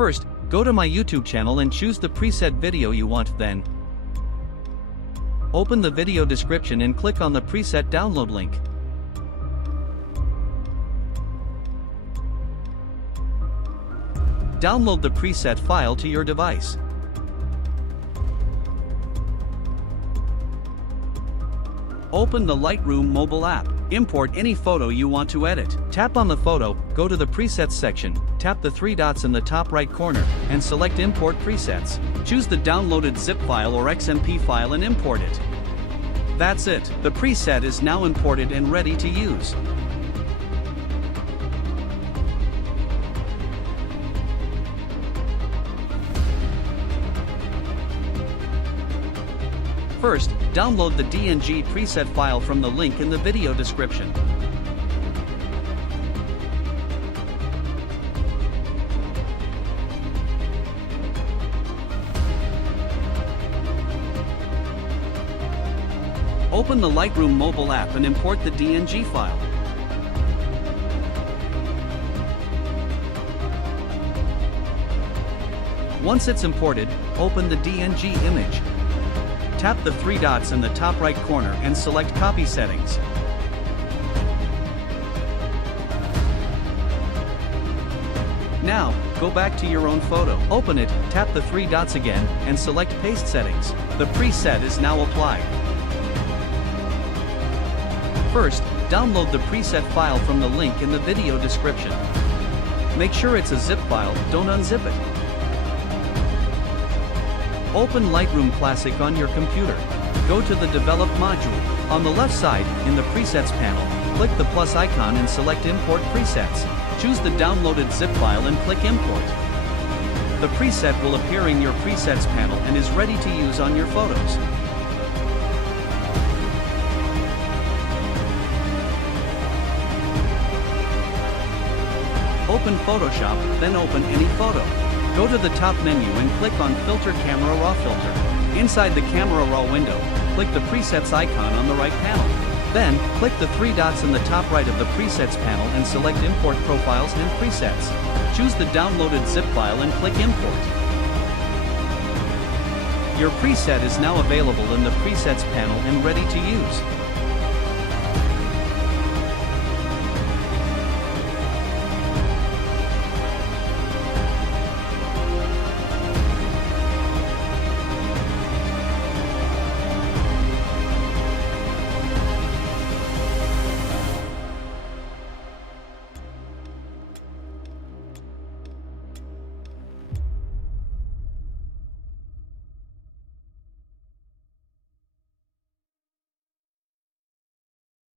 First, go to my YouTube channel and choose the preset video you want, then open the video description and click on the preset download link. Download the preset file to your device. Open the Lightroom mobile app. Import any photo you want to edit. Tap on the photo, go to the presets section, tap the three dots in the top right corner, and select Import Presets. Choose the downloaded zip file or XMP file and import it. That's it. The preset is now imported and ready to use. First, download the DNG preset file from the link in the video description. Open the Lightroom mobile app and import the DNG file. Once it's imported, open the DNG image. Tap the three dots in the top right corner and select Copy Settings. Now, go back to your own photo. Open it, tap the three dots again, and select Paste Settings. The preset is now applied. First, download the preset file from the link in the video description. Make sure it's a zip file, don't unzip it. Open Lightroom Classic on your computer. Go to the Develop module. On the left side, in the Presets panel, click the plus icon and select Import Presets. Choose the downloaded zip file and click Import. The preset will appear in your Presets panel and is ready to use on your photos. Open Photoshop, then open any photo. Go to the top menu and click on Filter Camera Raw Filter. Inside the Camera Raw window, click the Presets icon on the right panel. Then, click the three dots in the top right of the Presets panel and select Import Profiles and Presets. Choose the downloaded zip file and click Import. Your preset is now available in the Presets panel and ready to use.